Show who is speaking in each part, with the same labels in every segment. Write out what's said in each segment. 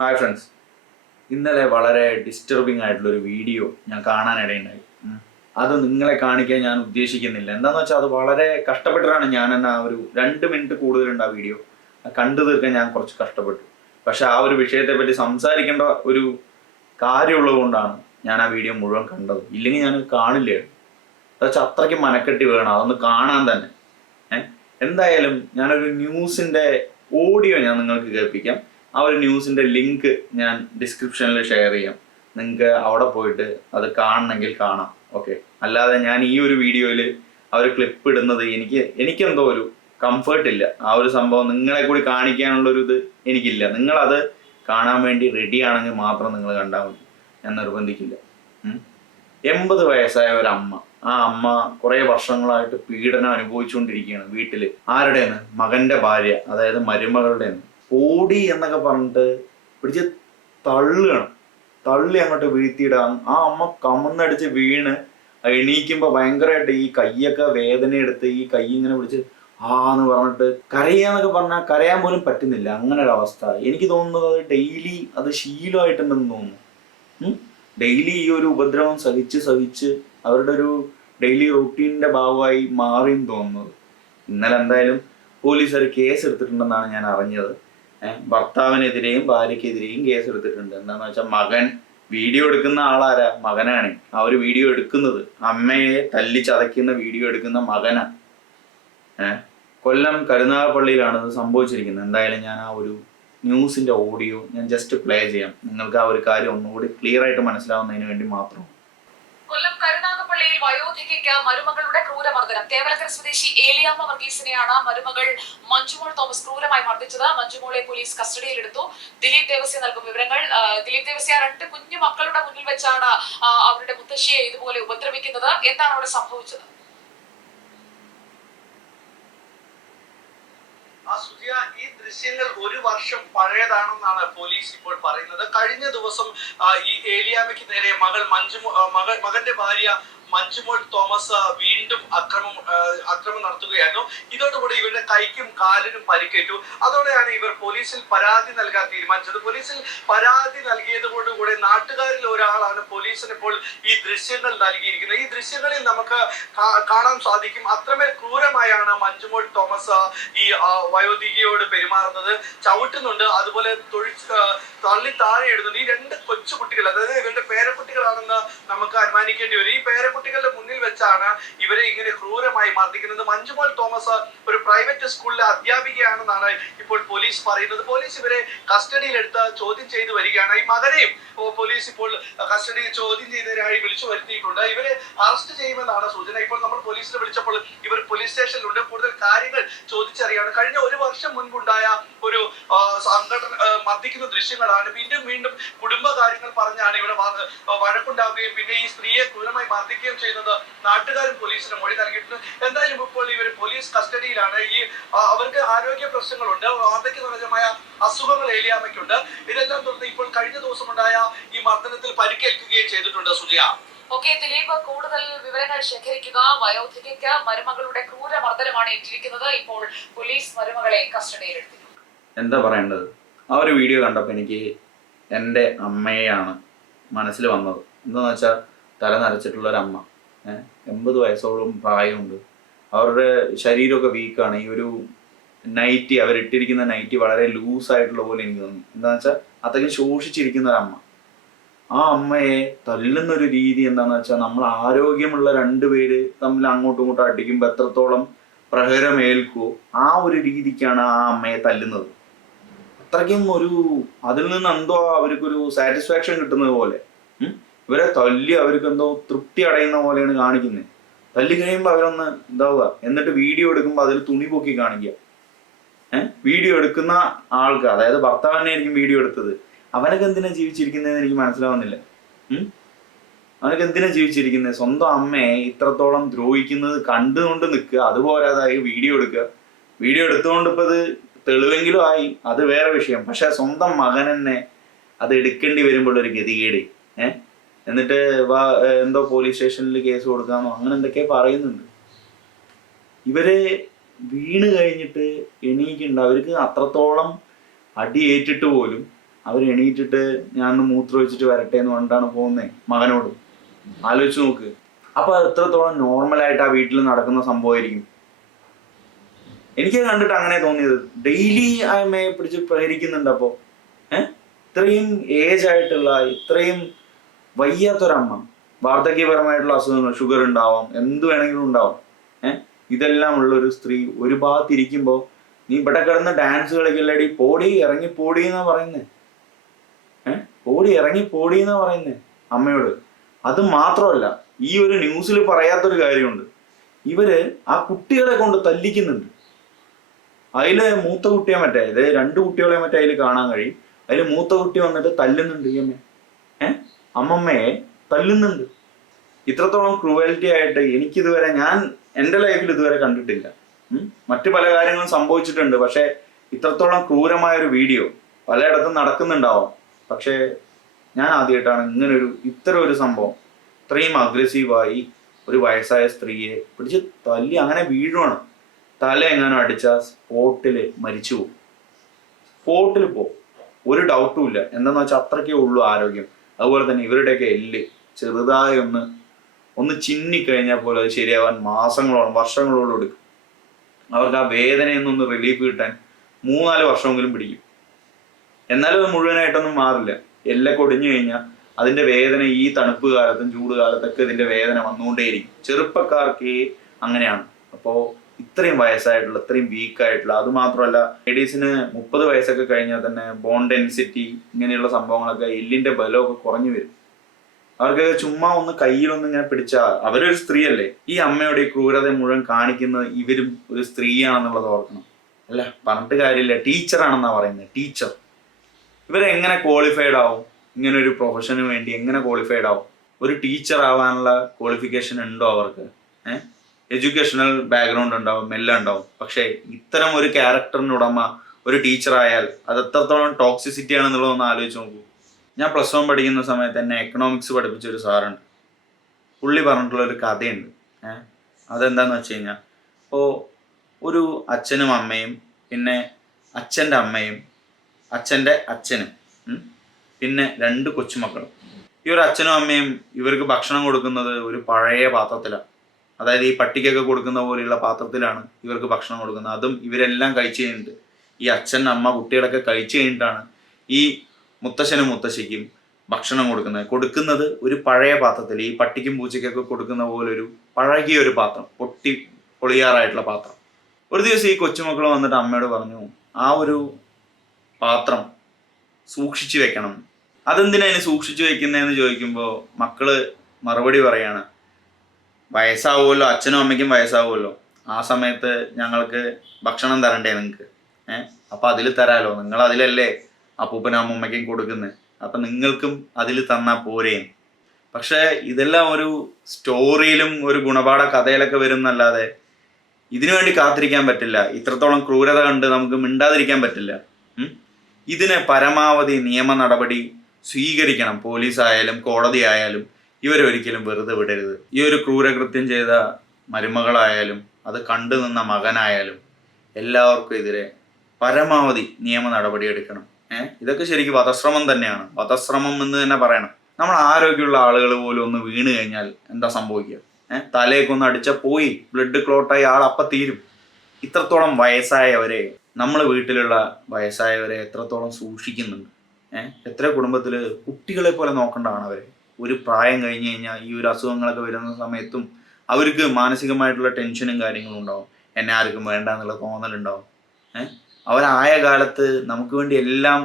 Speaker 1: Hi friends ഇന്നലെ വളരെ disturbing ആയിട്ടുള്ള ഒരു വീഡിയോ ഞാൻ കാണാനിടയുണ്ടായി. അത് നിങ്ങളെ കാണിക്കാൻ ഞാൻ ഉദ്ദേശിക്കുന്നില്ല. എന്താണെന്ന് വെച്ചാൽ അത് വളരെ കഷ്ടപ്പെട്ടിട്ടാണ് ഞാൻ എന്നാ ആ ഒരു രണ്ട് മിനിറ്റ് കൂടുതലുണ്ട് ആ വീഡിയോ കണ്ടു തീർക്കാൻ ഞാൻ കുറച്ച് കഷ്ടപ്പെട്ടു. പക്ഷെ ആ ഒരു വിഷയത്തെ പറ്റി സംസാരിക്കേണ്ട ഒരു കാര്യമുള്ളത് കൊണ്ടാണ് ഞാൻ ആ വീഡിയോ മുഴുവൻ കണ്ടത്. ഇല്ലെങ്കിൽ ഞാൻ കാണില്ല? എന്താ അത്രയ്ക്ക് മനക്കെട്ടി വേണം. അതൊന്ന് കാണാൻ തന്നെ. എന്തായാലും ഞാനൊരു ന്യൂസിന്റെ ഓഡിയോ ഞാൻ നിങ്ങൾക്ക് കേൾപ്പിക്കാം. ആ ഒരു ന്യൂസിന്റെ ലിങ്ക് ഞാൻ ഡിസ്ക്രിപ്ഷനിൽ ഷെയർ ചെയ്യാം. നിങ്ങൾക്ക് അവിടെ പോയിട്ട് അത് കാണണമെങ്കിൽ കാണാം. ഓക്കെ അല്ലാതെ ഞാൻ ഈ ഒരു വീഡിയോയിൽ ആ ഒരു ക്ലിപ്പ് ഇടുന്നത് എനിക്ക് എനിക്കെന്തോ ഒരു കംഫർട്ട് ഇല്ല. ആ ഒരു സംഭവം നിങ്ങളെ കൂടി കാണിക്കാനുള്ള ഒരു ഇത് എനിക്കില്ല. നിങ്ങളത് കാണാൻ വേണ്ടി റെഡി ആണെങ്കിൽ മാത്രം നിങ്ങൾ കണ്ടാൽ മതി. ഞാൻ നിർബന്ധിക്കില്ല. എൺപത് വയസ്സായ ഒരു അമ്മ. ആ അമ്മ കുറെ വർഷങ്ങളായിട്ട് പീഡനം അനുഭവിച്ചുകൊണ്ടിരിക്കുകയാണ് വീട്ടിൽ. ആരുടെയാണ്? മകന്റെ ഭാര്യ. അതായത് മരുമകളുടെയാണ്. ഓടി എന്നൊക്കെ പറഞ്ഞിട്ട് പിടിച്ച് തള്ളുകയാണ്. തള്ളി അങ്ങോട്ട് വീഴ്ത്തിയിടാൻ ആ അമ്മ കമന്നടിച്ച് വീണ് എണീക്കുമ്പോൾ ഭയങ്കരമായിട്ട് ഈ കൈയൊക്കെ വേദന എടുത്ത് ഈ കൈ ഇങ്ങനെ പിടിച്ച് ആ എന്ന് പറഞ്ഞിട്ട് കരയാന്നൊക്കെ പറഞ്ഞാൽ കരയാൻ പോലും പറ്റുന്നില്ല. അങ്ങനെ ഒരു അവസ്ഥ. എനിക്ക് തോന്നുന്നത് ഡെയിലി അത് ശീലമായിട്ടുണ്ടെന്ന് തോന്നുന്നു. ഡെയിലി ഈ ഒരു ഉപദ്രവം സഹിച്ച് സഹിച്ച് അവരുടെ ഒരു ഡെയിലി റൂട്ടീനിന്റെ ഭാഗമായി മാറിയെന്ന് തോന്നുന്നത്. ഇന്നലെ എന്തായാലും പോലീസ് ഒരു കേസ് എടുത്തിട്ടുണ്ടെന്നാണ് ഞാൻ അറിഞ്ഞത്. ഭർത്താവിനെതിരെയും ഭാര്യക്കെതിരെയും കേസ് എടുത്തിട്ടുണ്ട് എന്താന്ന് വെച്ചാൽ മകൻ വീഡിയോ എടുക്കുന്ന ആളാരാ? മകനാണ്. ഒരു വീഡിയോ എടുക്കുന്നത്. അമ്മയെ തല്ലി ചതയ്ക്കുന്ന വീഡിയോ എടുക്കുന്ന മകനാ. കൊല്ലം കരുനാഗപ്പള്ളിയിലാണ് ഇത് സംഭവിച്ചിരിക്കുന്നത്. എന്തായാലും ഞാൻ ആ ഒരു ന്യൂസിന്റെ ഓഡിയോ ഞാൻ ജസ്റ്റ് പ്ലേ ചെയ്യാം. നിങ്ങൾക്ക് ആ ഒരു കാര്യം ഒന്നുകൂടി ക്ലിയർ ആയിട്ട് മനസ്സിലാവുന്നതിന് വേണ്ടി മാത്രം.
Speaker 2: കൊല്ലം കരുനാഗപ്പള്ളിയിൽ വയോധികയ്ക്ക് മരുമകളുടെ ക്രൂരമർദ്ദനം. തേവലക്കര സ്വദേശി ഏലിയാമ്മ വർഗീസിനെയാണ് മരുമകൾ മഞ്ജുമോൾ തോമസ് ക്രൂരമായി മർദ്ദിച്ചത്. മഞ്ജുമോളെ പോലീസ് കസ്റ്റഡിയിലെടുത്തു. ദിലീപ് ദേവസ്യ നൽകും വിവരങ്ങൾ. ദിലീപ് ദേവസ്യ രണ്ട് കുഞ്ഞു മക്കളുടെ മുന്നിൽ വെച്ചാണ് അവരുടെ മുത്തശ്ശിയെ ഇതുപോലെ ഉപദ്രവിക്കുന്നത്. എന്താണ് അവിടെ സംഭവിച്ചത്?
Speaker 3: സുജിയ ഈ ദൃശ്യങ്ങൾ ഒരു വർഷം പഴയതാണെന്നാണ് പോലീസ് ഇപ്പോൾ പറയുന്നത്. കഴിഞ്ഞ ദിവസം ഈ ഏലിയാമയ്ക്ക് നേരെ മകൾ മഞ്ജു മകൾ മകന്റെ ഭാര്യ മഞ്ജുമോൾ തോമസ് വീണ്ടും അക്രമം അക്രമം നടത്തുകയായിരുന്നു. ഇതോടുകൂടി ഇവരുടെ കൈക്കും കാലിനും പരിക്കേറ്റു. അതോടെയാണ് ഇവർ പോലീസിൽ പരാതി നൽകാൻ തീരുമാനിച്ചത്. പോലീസിൽ പരാതി നൽകിയതോടുകൂടി നാട്ടുകാരിൽ ഒരാളാണ് പോലീസിന് ഇപ്പോൾ ഈ ദൃശ്യങ്ങൾ നൽകിയിരിക്കുന്നത്. ഈ ദൃശ്യങ്ങളിൽ നമുക്ക് കാണാൻ സാധിക്കും. അത്രമേൽ ക്രൂരമായാണ് മഞ്ജുമോൾ തോമസ് ഈ വയോധികയോട് പെരുമാറുന്നത്. ചവിട്ടുന്നുണ്ട്. അതുപോലെ തൊഴി ആ, തള്ളി താഴെ ഇടുന്നുണ്ട് ഈ രണ്ട് കൊച്ചു കുട്ടികൾ അതായത് ഇവരുടെ പേരക്കുട്ടികളാണെന്ന് നമുക്ക് അനുമാനിക്കേണ്ടി വരും. ഈ പേരക്കുട്ടികളുടെ മുന്നിൽ വെച്ചാണ് ഇവരെ ഇങ്ങനെ ക്രൂരമായി മർദ്ദിക്കുന്നത്. മഞ്ജുമോൾ തോമസ് ഒരു പ്രൈവറ്റ് സ്കൂളിലെ അധ്യാപികയാണെന്നാണ് ഇപ്പോൾ പോലീസ് പറയുന്നത്. പോലീസ് ഇവരെ കസ്റ്റഡിയിലെടുത്ത് ചോദ്യം ചെയ്തു വരികയാണ്. ഈ മകനെയും പോലീസ് ഇപ്പോൾ കസ്റ്റഡിയിൽ ചോദ്യം ചെയ്തതിനായി വിളിച്ചു വരുത്തിയിട്ടുണ്ട്. ഇവരെ അറസ്റ്റ് ചെയ്യുമെന്നാണ് സൂചന. ഇപ്പോൾ നമ്മൾ പോലീസിനെ വിളിച്ചപ്പോൾ ഇവർ പോലീസ് സ്റ്റേഷനിലുണ്ട്. കൂടുതൽ കാര്യങ്ങൾ ചോദിച്ചറിയാണ്. കഴിഞ്ഞ ഒരു വർഷം മുൻപുണ്ടായ ഒരു സംഘടന മർദ്ദിക്കുന്ന മർദ്ദിക്കുന്ന ദൃശ്യങ്ങളാണ് വീണ്ടും വീണ്ടും കുടുംബകാര്യങ്ങൾ പറഞ്ഞാണ് ഇവിടെ വഴക്കുണ്ടാവുകയും പിന്നെ ഈ സ്ത്രീയെ ക്രൂരമായി മർദ്ദിക്കുകയും ചെയ്യുന്നത് നാട്ടുകാരും പോലീസിന് മൊഴി നൽകിയിട്ടുണ്ട്. എന്തായാലും ഇപ്പോൾ ഇവർ പോലീസ് കസ്റ്റഡിയിലാണ്. ഈ അവർക്ക് ആരോഗ്യ പ്രശ്നങ്ങളുണ്ട്. വാർദ്ധക്യ സഹജമായ അസുഖങ്ങൾ ഏലിയാമയ്ക്കുണ്ട് ഇതെല്ലാം തുടർന്ന് ഇപ്പോൾ കഴിഞ്ഞ ദിവസമുണ്ടായ ഈ മർദ്ദനത്തിൽ പരിക്കേൽക്കുകയും ചെയ്തിട്ടുണ്ട് സുജയ.
Speaker 2: ഓക്കെ ദിലീപ് കൂടുതൽ വിവരങ്ങൾ ശേഖരിക്കുക. വയോധികയ്ക്ക് മരുമകളുടെ ക്രൂരമർദ്ദനമാണ് ഏറ്റിരിക്കുന്നത്. ഇപ്പോൾ പോലീസ് മരുമകളെ കസ്റ്റഡിയിലെടുത്തിരുന്നു
Speaker 1: എന്താ പറയേണ്ടത്? ആ ഒരു വീഡിയോ കണ്ടപ്പോൾ എനിക്ക് എന്റെ അമ്മയെയാണ് മനസ്സിൽ വന്നത്. എന്താണെന്ന് വെച്ചാൽ തല നരച്ചിട്ടുള്ള ഒരു അമ്മ. എൺപത് വയസ്സോളം പ്രായമുണ്ട്. അവരുടെ ശരീരമൊക്കെ വീക്കാണ് ഈ ഒരു നൈറ്റി അവരിട്ടിരിക്കുന്ന നൈറ്റി വളരെ ലൂസ് ആയിട്ടുള്ള പോലെ എനിക്ക് തോന്നി. എന്താണെന്ന് വെച്ചാൽ അത്രയ്ക്കും ശോഷിച്ചിരിക്കുന്ന ഒരു അമ്മ. ആ അമ്മയെ തല്ലുന്ന ഒരു രീതി എന്താണെന്ന് വെച്ചാൽ നമ്മൾ ആരോഗ്യമുള്ള രണ്ട് പേര് തമ്മിൽ അങ്ങോട്ടും ഇങ്ങോട്ടും അടിക്കുമ്പോൾ എത്രത്തോളം പ്രഹരമേൽക്കുവോ ആ ഒരു രീതിക്കാണ് ആ അമ്മയെ തല്ലുന്നത്. അത്രയ്ക്കും ഒരു അതിൽ നിന്ന് എന്തോ അവർക്കൊരു സാറ്റിസ്ഫാക്ഷൻ കിട്ടുന്നത് പോലെ. ഇവരെ തല്ലി അവർക്ക് എന്തോ തൃപ്തി അടയുന്ന പോലെയാണ് കാണിക്കുന്നത് തല്ലി കഴിയുമ്പോൾ അവരൊന്ന് എന്താവുക? എന്നിട്ട് വീഡിയോ എടുക്കുമ്പോൾ അതിൽ തുണി പൊക്കി കാണിക്കുക. വീഡിയോ എടുക്കുന്ന ആൾക്ക് അതായത് ഭർത്താവിനെ ആയിരിക്കും വീഡിയോ എടുത്തത്. അവനൊക്കെ എന്തിനാ ജീവിച്ചിരിക്കുന്നതെന്ന് എനിക്ക് മനസ്സിലാവുന്നില്ല? അവനൊക്കെ എന്തിനാ ജീവിച്ചിരിക്കുന്നത് സ്വന്തം അമ്മയെ ഇത്രത്തോളം ദ്രോഹിക്കുന്നത് കണ്ടുകൊണ്ട് നിൽക്കുക. അതുപോരാതായി വീഡിയോ എടുക്കുക. വീഡിയോ എടുത്തുകൊണ്ട് ഇപ്പൊ അത് തെളിവെങ്കിലും ആയി. അത് വേറെ വിഷയം. പക്ഷെ സ്വന്തം മകൻ തന്നെ അത് എടുക്കേണ്ടി വരുമ്പോൾ ഒരു ഗതികേട്. ഏഹ് എന്നിട്ട് വാ എന്തോ പോലീസ് സ്റ്റേഷനിൽ കേസ് കൊടുക്കാമോ അങ്ങനെ എന്തൊക്കെ പറയുന്നുണ്ട്. ഇവർ വീണ് കഴിഞ്ഞിട്ട് എണീക്കുന്നുണ്ട് അവർക്ക് അത്രത്തോളം അടി ഏറ്റിട്ട് പോലും അവർ എണീറ്റിട്ട് ഞാൻ ഒന്ന് മൂത്രം ഒഴിച്ചിട്ട് വരട്ടെ എന്ന് പറഞ്ഞിട്ടാണ് പോകുന്നത് മകനോട്. ആലോചിച്ച് നോക്ക്. അപ്പൊ അത് എത്രത്തോളം നോർമലായിട്ട് ആ വീട്ടിൽ നടക്കുന്ന സംഭവമായിരിക്കും. എനിക്ക് കണ്ടിട്ട് അങ്ങനെ തോന്നിയത്. ഡെയിലി അമ്മയെ പിടിച്ച് പ്രഹരിക്കുന്നുണ്ട് അപ്പോ. ഇത്രയും ഏജ് ആയിട്ടുള്ള ഇത്രയും വയ്യാത്തൊരമ്മ. വാർദ്ധക്യപരമായിട്ടുള്ള അസുഖങ്ങൾ ഷുഗർ ഉണ്ടാവാം എന്ത് വേണമെങ്കിലും ഉണ്ടാവാം. ഏഹ് ഇതെല്ലാം ഉള്ള ഒരു സ്ത്രീ ഒരു ഭാഗത്തിരിക്കുമ്പോ നീ ഇവിടെ കിടന്ന് ഡാൻസ് കളിക്കല്ലടി പോടി ഇറങ്ങി പോടി എന്നാ പറയുന്നേ. ഏഹ് പോടി ഇറങ്ങി പോടി എന്നാ പറയുന്നേ അമ്മയോട്. അത് മാത്രമല്ല ഈ ഒരു ന്യൂസിൽ പറയാത്തൊരു കാര്യമുണ്ട്. ഇവർ ആ കുട്ടികളെ കൊണ്ട് തല്ലിക്കുന്നുണ്ട്. അതിൽ മൂത്ത കുട്ടിയെ മറ്റേ ഇത് രണ്ട് കുട്ടികളെ മറ്റേ അതിൽ കാണാൻ കഴിയും. അതിൽ മൂത്ത കുട്ടി വന്നിട്ട് തല്ലുന്നുണ്ട് ഈ അമ്മ ഏഹ് അമ്മമ്മയെ തല്ലുന്നുണ്ട്. ഇത്രത്തോളം ക്രൂവാലിറ്റി ആയിട്ട് എനിക്കിതുവരെ ഞാൻ എന്റെ ലൈഫിൽ ഇതുവരെ കണ്ടിട്ടില്ല. മറ്റു പല കാര്യങ്ങളും സംഭവിച്ചിട്ടുണ്ട്. പക്ഷെ ഇത്രത്തോളം ക്രൂരമായ ഒരു വീഡിയോ പലയിടത്തും നടക്കുന്നുണ്ടാവാം. പക്ഷേ ഞാൻ ആദ്യമായിട്ടാണ് ഇങ്ങനൊരു ഇത്ര ഒരു സംഭവം. ഇത്രയും അഗ്രസീവായി ഒരു വയസ്സായ സ്ത്രീയെ പിടിച്ച് തല്ലി അങ്ങനെ വീഴുവാണ്. തല എങ്ങാനും അടിച്ചാൽ സ്പോട്ടിൽ മരിച്ചു പോകും സ്പോട്ടിൽ പോകും ഒരു ഡൗട്ടും ഇല്ല. എന്താന്ന് വെച്ചാൽ അത്രയ്ക്കേ ഉള്ളൂ ആരോഗ്യം. അതുപോലെ തന്നെ ഇവരുടെയൊക്കെ എല്ല് ചെറുതായി ഒന്ന് ഒന്ന് ചിന്നിക്കഴിഞ്ഞാൽ പോലും അത് ശരിയാവാൻ മാസങ്ങളോളം വർഷങ്ങളോളം എടുക്കും. അവർക്ക് ആ വേദനയിൽ നിന്നൊന്ന് റിലീഫ് കിട്ടാൻ മൂന്നാൽ വർഷമെങ്കിലും പിടിക്കും. എന്നാലും അത് മുഴുവനായിട്ടൊന്നും മാറില്ല. എല്ലൊക്കെ ഒടിഞ്ഞു കഴിഞ്ഞാൽ അതിന്റെ വേദന ഈ തണുപ്പ് കാലത്തും ചൂട് കാലത്തൊക്കെ ഇതിന്റെ വേദന വന്നുകൊണ്ടേയിരിക്കും. ചെറുപ്പക്കാർക്ക് അങ്ങനെയാണ്. അപ്പോ ഇത്രയും വയസ്സായിട്ടുള്ള ഇത്രയും വീക്കായിട്ടുള്ള അത് മാത്രമല്ല ലേഡീസിന് മുപ്പത് വയസ്സൊക്കെ കഴിഞ്ഞാൽ തന്നെ ബോൺ ഡെൻസിറ്റി ഇങ്ങനെയുള്ള സംഭവങ്ങളൊക്കെ എല്ലിന്റെ ബലമൊക്കെ കുറഞ്ഞു വരും. അവർക്ക് ചുമ്മാ ഒന്ന് കയ്യിലൊന്ന് ഇങ്ങനെ പിടിച്ചാൽ അവരൊരു സ്ത്രീയല്ലേ? ഈ അമ്മയുടെ ഈ ക്രൂരത മുഴുവൻ കാണിക്കുന്നത് ഇവരും ഒരു സ്ത്രീയാണെന്നുള്ളത് ഓർക്കണം. അല്ല പറഞ്ഞിട്ട് കാര്യമില്ല. ടീച്ചറാണെന്നാ പറയുന്നത് ടീച്ചർ ഇവരെങ്ങനെ ക്വാളിഫൈഡ് ആവും? ഇങ്ങനെ ഒരു പ്രൊഫഷന് വേണ്ടി എങ്ങനെ ക്വാളിഫൈഡ് ആവും? ഒരു ടീച്ചർ ആവാനുള്ള ക്വാളിഫിക്കേഷൻ ഉണ്ടോ അവർക്ക്? ഏഹ് എഡ്യൂക്കേഷണൽ ബാക്ക്ഗ്രൗണ്ട് ഉണ്ടാവും എല്ലാം ഉണ്ടാവും. പക്ഷേ ഇത്തരം ഒരു ക്യാരക്ടറിന് ഉടമ ഒരു ടീച്ചർ ആയാൽ അത് എത്രത്തോളം ടോക്സിസിറ്റി ആണെന്നുള്ളതൊന്ന് ആലോചിച്ച് നോക്കൂ. ഞാൻ പ്ലസ് വൺ പഠിക്കുന്ന സമയത്ത് എന്നെ എക്കണോമിക്സ് പഠിപ്പിച്ച ഒരു സാറുണ്ട്. പുള്ളി പറഞ്ഞിട്ടുള്ള ഒരു കഥയുണ്ട്. ഏഹ് അതെന്താന്ന് വെച്ച് കഴിഞ്ഞാൽ ഇപ്പോൾ ഒരു അച്ഛനും അമ്മയും പിന്നെ അച്ഛന്റെ അമ്മയും അച്ഛന്റെ അച്ഛനും പിന്നെ രണ്ട് കൊച്ചുമക്കളും. ഈ ഒരു അച്ഛനും അമ്മയും ഇവർക്ക് ഭക്ഷണം കൊടുക്കുന്നത് ഒരു പഴയ പാത്രത്തിലാണ് അതായത് ഈ പട്ടിക്കൊക്കെ കൊടുക്കുന്ന പോലെയുള്ള പാത്രത്തിലാണ് ഇവർക്ക് ഭക്ഷണം കൊടുക്കുന്നത്. അതും ഇവരെല്ലാം കഴിച്ചു കഴിഞ്ഞിട്ട് ഈ അച്ഛൻ അമ്മ കുട്ടികളൊക്കെ കഴിച്ചു കഴിഞ്ഞിട്ടാണ് ഈ മുത്തശ്ശനും മുത്തശ്ശിക്കും ഭക്ഷണം കൊടുക്കുന്നത്. കൊടുക്കുന്നത് ഒരു പഴയ പാത്രത്തിൽ ഈ പട്ടിക്കും പൂച്ചയ്ക്കൊക്കെ കൊടുക്കുന്ന പോലെ ഒരു പഴകിയ ഒരു പാത്രം പൊട്ടി പൊളിയാറായിട്ടുള്ള പാത്രം. ഒരു ദിവസം ഈ കൊച്ചുമക്കൾ വന്നിട്ട് അമ്മയോട് പറഞ്ഞു ആ ഒരു പാത്രം സൂക്ഷിച്ചു വെക്കണം. അതെന്തിനാ അതിന് സൂക്ഷിച്ചു വെക്കുന്നതെന്ന് ചോദിക്കുമ്പോൾ മക്കൾ മറുപടി പറയാണ് വയസ്സാവുമല്ലോ അച്ഛനും അമ്മയ്ക്കും വയസ്സാവുമല്ലോ. ആ സമയത്ത് ഞങ്ങൾക്ക് ഭക്ഷണം തരണ്ടേ നിങ്ങൾക്ക്? ഏഹ് അപ്പൊ അതിൽ തരാലോ. നിങ്ങൾ അതിലല്ലേ അപ്പൂപ്പനും അമ്മൂമ്മയ്ക്കും കൊടുക്കുന്നത് അപ്പൊ നിങ്ങൾക്കും അതിൽ തന്നാൽ പോരേ. പക്ഷെ ഇതെല്ലാം ഒരു സ്റ്റോറിയിലും ഒരു ഗുണപാഠ കഥയിലൊക്കെ വരുന്നല്ലാതെ ഇതിനു വേണ്ടി കാത്തിരിക്കാൻ പറ്റില്ല. ഇത്രത്തോളം ക്രൂരത കണ്ട് നമുക്ക് മിണ്ടാതിരിക്കാൻ പറ്റില്ല? ഇതിന് പരമാവധി നിയമ നടപടി സ്വീകരിക്കണം. പോലീസായാലും കോടതി ആയാലും ഇവരൊരിക്കലും വെറുതെ വിടരുത്. ഈ ഒരു ക്രൂരകൃത്യം ചെയ്ത മരുമകളായാലും അത് കണ്ടു നിന്ന മകനായാലും എല്ലാവർക്കും എതിരെ പരമാവധി നിയമ നടപടി എടുക്കണം. ഏഹ് ഇതൊക്കെ ശരിക്കും വധശ്രമം തന്നെയാണ്. വധശ്രമം എന്ന് തന്നെ പറയണം. നമ്മൾ ആരോഗ്യമുള്ള ആളുകൾ പോലും ഒന്ന് വീണ് കഴിഞ്ഞാൽ എന്താ സംഭവിക്കുക? ഏഹ് തലയൊക്കെ അടിച്ച പോയി ബ്ലഡ് ക്ലോട്ടായി ആൾ അപ്പം തീരും. ഇത്രത്തോളം വയസ്സായവരെ നമ്മൾ വീട്ടിലുള്ള വയസ്സായവരെ എത്രത്തോളം സൂക്ഷിക്കുന്നുണ്ട്? ഏഹ് എത്ര കുടുംബത്തിൽ കുട്ടികളെ പോലെ നോക്കേണ്ടതാണ് അവരെ. ഒരു പ്രായം കഴിഞ്ഞ് കഴിഞ്ഞാൽ ഈ ഒരു അസുഖങ്ങളൊക്കെ വരുന്ന സമയത്തും അവർക്ക് മാനസികമായിട്ടുള്ള ടെൻഷനും കാര്യങ്ങളും ഉണ്ടാവും. എന്നെ ആർക്കും വേണ്ട എന്നുള്ള തോന്നലുണ്ടാവും ഏഹ് അവരായ കാലത്ത് നമുക്ക് വേണ്ടി എല്ലാം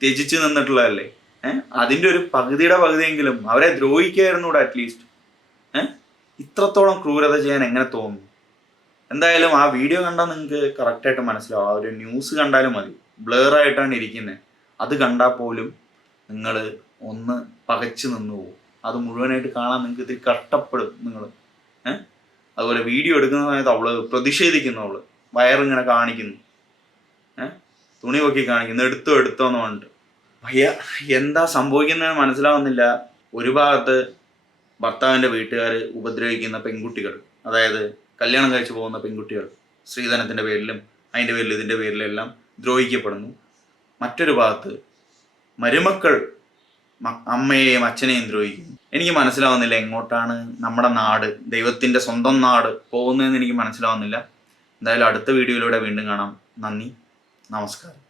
Speaker 1: ത്യജിച്ച് നിന്നിട്ടുള്ളതല്ലേ? ഏഹ് അതിന്റെ ഒരു പകുതിയുടെ പകുതിയെങ്കിലും അവരെ ദ്രോഹിക്കായിരുന്നു കൂടെ അറ്റ്ലീസ്റ്റ് ഏഹ് ഇത്രത്തോളം ക്രൂരത ചെയ്യാൻ എങ്ങനെ തോന്നും? എന്തായാലും ആ വീഡിയോ കണ്ടാൽ നിങ്ങൾക്ക് കറക്റ്റായിട്ട് മനസ്സിലാവും. ആ ഒരു ന്യൂസ് കണ്ടാലും മതി. ബ്ലർ ആയിട്ടാണ് ഇരിക്കുന്നത് അത് കണ്ടാൽ പോലും നിങ്ങൾ ഒന്ന് പകച്ചു നിന്ന് പോകും അത് മുഴുവനായിട്ട് കാണാൻ നിങ്ങൾക്ക് ഇത്തിരി കഷ്ടപ്പെടും നിങ്ങൾ ഏഹ് അതുപോലെ വീഡിയോ എടുക്കുന്ന സമയത്ത് അവൾ പ്രതിഷേധിക്കുന്നു അവൾ. വയറിങ്ങനെ കാണിക്കുന്നു. ഏഹ് തുണി പൊക്കി കാണിക്കുന്നു. എടുത്തോ എടുത്തോ എന്ന് പറഞ്ഞിട്ട്. ഭയ്യ എന്താ സംഭവിക്കുന്നതെന്ന് മനസ്സിലാവുന്നില്ല. ഒരു ഭാഗത്ത് ഭർത്താവിന്റെ വീട്ടുകാർ ഉപദ്രവിക്കുന്ന പെൺകുട്ടികൾ അതായത് കല്യാണം കഴിച്ചു പോകുന്ന പെൺകുട്ടികൾ സ്ത്രീധനത്തിന്റെ പേരിലും അതിന്റെ പേരിലും ഇതിന്റെ പേരിലെല്ലാം ദ്രോഹിക്കപ്പെടുന്നു. മറ്റൊരു ഭാഗത്ത് മരുമക്കൾ അമ്മയെയും അച്ഛനെയും ദ്രോഹിക്കുന്നു. എനിക്ക് മനസ്സിലാവുന്നില്ല എങ്ങോട്ടാണ് നമ്മുടെ നാട് ദൈവത്തിന്റെ സ്വന്തം നാട് പോകുന്നതെന്ന് എനിക്ക് മനസ്സിലാവുന്നില്ല. എന്തായാലും അടുത്ത വീഡിയോയിലൂടെ വീണ്ടും കാണാം. നന്ദി. നമസ്കാരം.